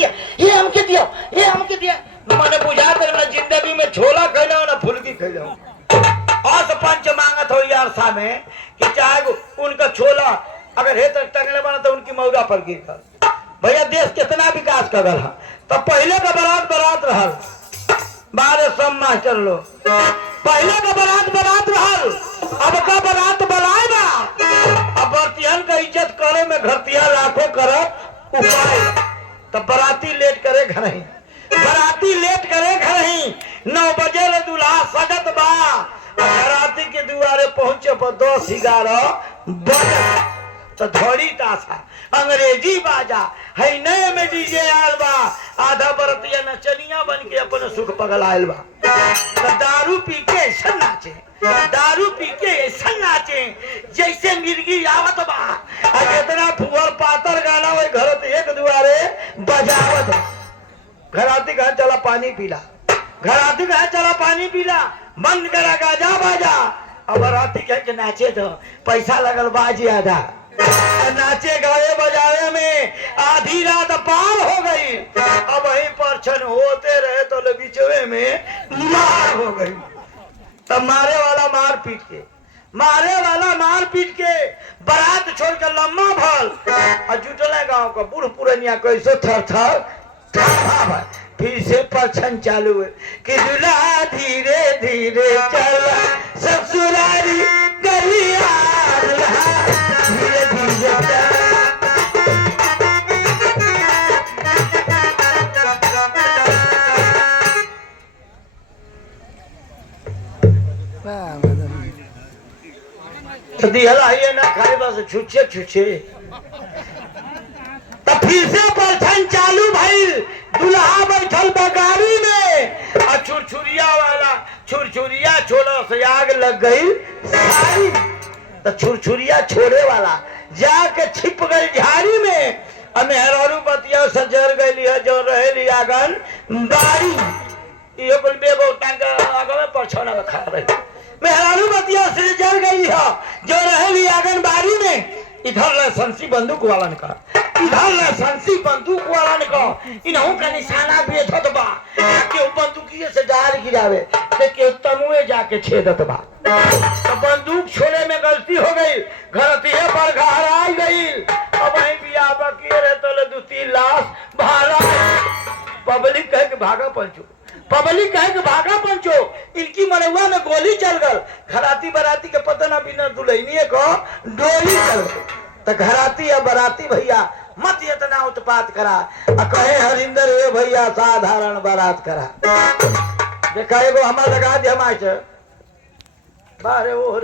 दिया, ये हमके दिया, ये हमके दिया। मैंने बुझा कर मैं जिंदगी में छोला खैला ना फुलकी खैला। और सरपंच मांगत हो यार सामे कि चाहे उनका छोला अगर हे तक टंगले बना तो उनकी मौरा पर गिर कर। भैया देश कितना विकास कर रहा, तब पहले का बारात रहल बारे सब मास्टर लोग, पहले का बारात रहल, अब का बारात बलाए ना। अब बरतियन का इज्जत करे में घरतिया लाखों करब उपाय, तब बराती लेट करे घर ही, बराती लेट करे घर ही। 9 बजे ले दूल्हा सजत बा, बराती के दुआरे पहुंचे पर 10-11 बजे तो धोड़ी तासा अंग्रेजी बाजा है नए में डीजे आयल बा। आधा बरतिया नचनिया बन के अपन सुख पगल आयल बा। तो दारू पी के ऐसा नाचे, दारू पी के ऐसा नाचे जैसे मिर्गी आवत बा। इतना फुहर पातर गाना वही घर एक दुआरे बजावत। घराती कहा चला पानी पीला, घराती कहा चला पानी पीला, बंद करा गाजा बाजा। अब राती कह के नाचे तो पैसा लगल बाजी आधा, नाचे गाए बजावे में आधी रात पार हो गई। अब वहीं पर क्षण होते रहे तो बीचवे में मार हो गई। तब मारे वाला मार पीट के, मारे वाला मार पीट के बारात छोड़ कर लम्बा भल और जुटले गांव का बूढ़ पुरनिया कैसे थर थर। फिर से परछन चालू है कि दूल्हा धीरे धीरे चला ससुरारी गलिया धीरे धीरे दिहला ये ना खाए बस छुछे छुछे। तो फिर से परछन चालू भाई, दूल्हा बैठल बगारी में और छुरछुरिया छोड़ो से आग लग गई सारी। तो छुरछुरिया छोड़े वाला जाके छिप गई झाड़ी में। और मेहरारू बतिया से जर गई है जो रहे आंगन बारी। ये बोल बेगो टांग आगे में परछौना में खा रही मेहरारू बतिया से जर गई है जो रहे आंगन बारी में। इधर लाइसेंसी बंदूक वालन का, इधर लाइसेंसी बंदूक वालन का इन्हों का निशाना बेचत बा। के बंदूकिये से डाल गिरावे ते के तनुए जाके छेदत बा। तो बंदूक छोड़े में गलती हो गई, घरतिये पर घहराई गई। अब वहीं बियाह बकिए रहे तो 2-3 लाश भाला। पब्लिक कहे के भागा पंचो, पब्लिक कहे के भागा पंचो। इनकी मनवा में गोली चल गल। घराती बराती के पता ना बिना दुल्हनिए को डोली चल गई। तो घराती या बराती भैया मत इतना उत्पात करा, कहे हरिंदर ये भैया साधारण बारात करा। देखा एगो हमारा लगा दिया मास्टर बारे वो